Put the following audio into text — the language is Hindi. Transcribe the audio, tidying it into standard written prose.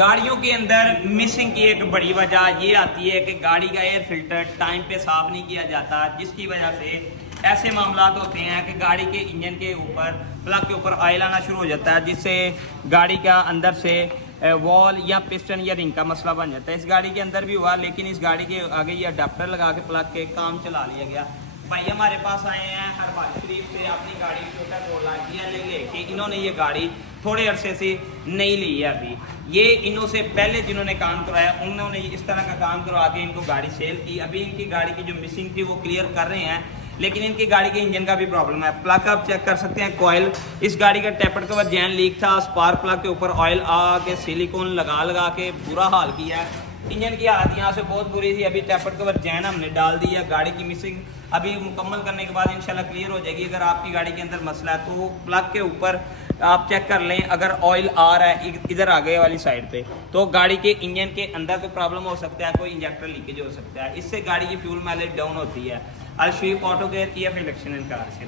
गाड़ियों के अंदर मिसिंग की एक बड़ी वजह ये आती है कि गाड़ी का एयर फिल्टर टाइम पे साफ नहीं किया जाता, जिसकी वजह से ऐसे मामला होते हैं कि गाड़ी के इंजन के ऊपर प्लग के ऊपर ऑयल आना शुरू हो जाता है, जिससे गाड़ी का अंदर से वॉल या पिस्टन या रिंग का मसला बन जाता है। इस गाड़ी के अंदर भी हुआ, लेकिन इस गाड़ी के आगे ये अडाप्टर लगा के प्लग के काम चला लिया गया। भाई हमारे पास आए हैं हरबाज शरीफ से अपनी गाड़ी छोटा बोला लेके, इन्होंने ये गाड़ी थोड़े अरसे से नहीं ली है। अभी ये इन्हों से पहले जिन्होंने काम करवाया उन्होंने इस तरह का काम करवा के इनको गाड़ी सेल की। अभी इनकी गाड़ी की जो मिसिंग थी वो क्लियर कर रहे हैं, लेकिन इनकी गाड़ी के इंजन का भी प्रॉब्लम है। प्लग आप चेक कर सकते हैं, कॉयल, इस गाड़ी का टेपर्ड कवर जैन लीक था, स्पार्क प्लग के ऊपर ऑयल आ के सिलिकॉन लगा के बुरा हाल किया है। इंजन की हालत यहाँ से बहुत बुरी थी। अभी टेपर्ड कवर जैन हमने डाल दी है। गाड़ी की मिसिंग अभी मुकम्मल करने के बाद इंशाल्लाह क्लियर हो जाएगी। अगर आपकी गाड़ी के अंदर मसला है तो प्लग के ऊपर आप चेक कर लें, अगर ऑयल आ रहा है इधर आगे वाली साइड पे तो गाड़ी के इंजन के अंदर कोई प्रॉब्लम हो सकता है, कोई इंजेक्टर लीकेज हो सकता है। इससे गाड़ी की फ्यूल माइलेज डाउन होती है। अल शरीफ ऑटो केयर की इलेक्शन कार से